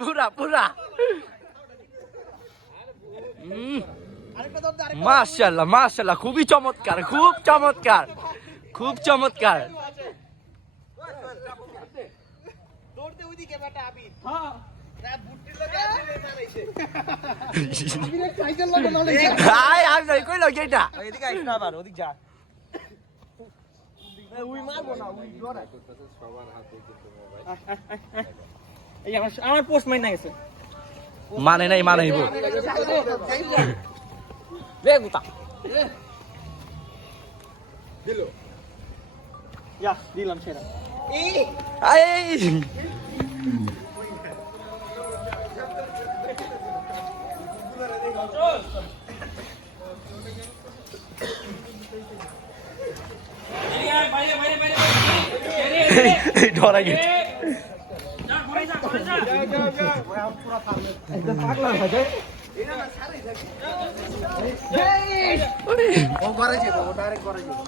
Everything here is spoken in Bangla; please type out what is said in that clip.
পুরা পুরা মাশাআল্লাহ মাশাআল্লাহ খুবই চমৎকার খুব চমৎকার খুব চমৎকার আমার পোস্ট মাইন না গেছে মানে নাই মানাইব দিলাম সেরা ডরা গেছে ও ঘরে যাবো, ও ডাইরেক্ট ঘরে যাবো।